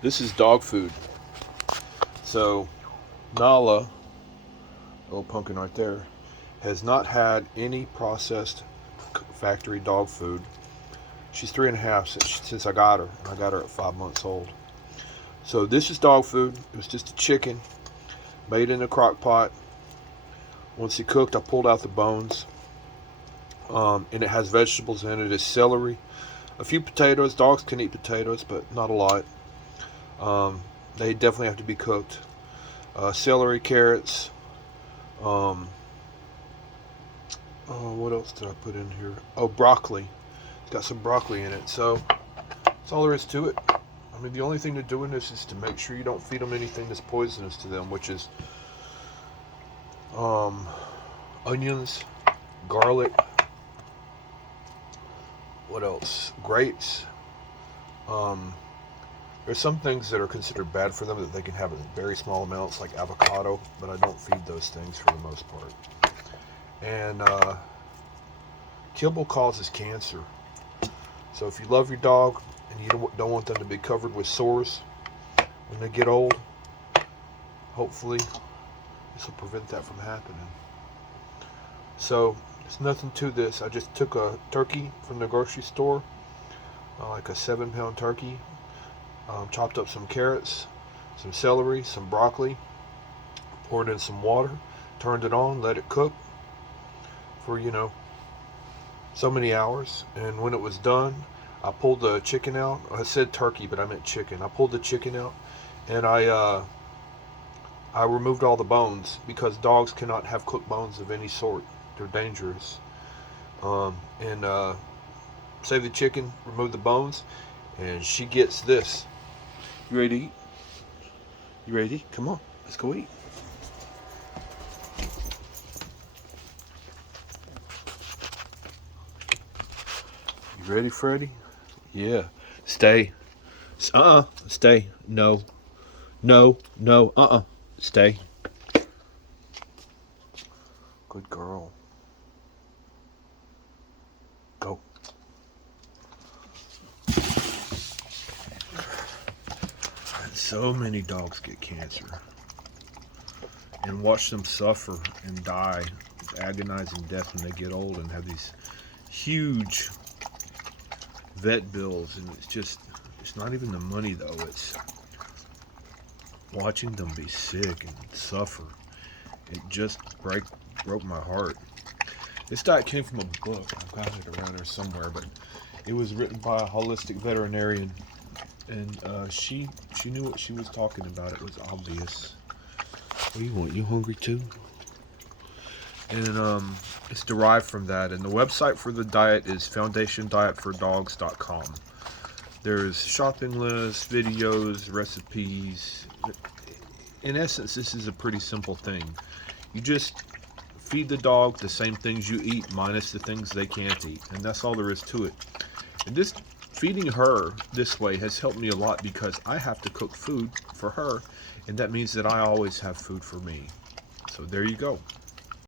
This is dog food. So Nala, little pumpkin right there, has not had any processed factory dog food. She's 3.5 since I got her. I got her at 5 months old. So this is dog food. It was just a chicken made in a crock pot. Once it cooked, I pulled out the bones. And it has vegetables in it. It's celery, a few potatoes. Dogs can eat potatoes, but not a lot. They definitely have to be cooked. Celery, carrots. What else did I put in here? Oh, broccoli. It's got some broccoli in it. So that's all there is to it. I mean, the only thing to doing this is to make sure you don't feed them anything that's poisonous to them, which is onions, garlic. What else? Grapes. There's some things that are considered bad for them that they can have in very small amounts, like avocado, but I don't feed those things for the most part. And kibble causes cancer. So if you love your dog and you don't want them to be covered with sores when they get old, hopefully this will prevent that from happening. So there's nothing to this. I just took a turkey from the grocery store, like a 7-pound turkey, chopped up some carrots, some celery, some broccoli, poured in some water, turned it on, let it cook for, so many hours. And when it was done, I pulled the chicken out. I said turkey, but I meant chicken. I pulled the chicken out, and I removed all the bones, because dogs cannot have cooked bones of any sort. They're dangerous. And save the chicken, remove the bones, and she gets this. You ready to eat? You ready to eat? Come on, let's go eat. You ready, Freddy? Yeah. Stay. Stay. No. No. No. Stay. Good girl. Go. So many dogs get cancer, and watch them suffer and die agonizing death when they get old and have these huge vet bills. And it's not even the money though, it's watching them be sick and suffer. It just broke my heart. This diet came from a book. I've got it around here somewhere, but it was written by a holistic veterinarian, and she knew what she was talking about. It was obvious. What do you want? You hungry too? And it's derived from that. And the website for the diet is foundationdietfordogs.com. There's shopping lists, videos, recipes. In essence, this is a pretty simple thing. You just feed the dog the same things you eat, minus the things they can't eat, and that's all there is to it. And this feeding her this way has helped me a lot, because I have to cook food for her, and that means that I always have food for me. So there you go.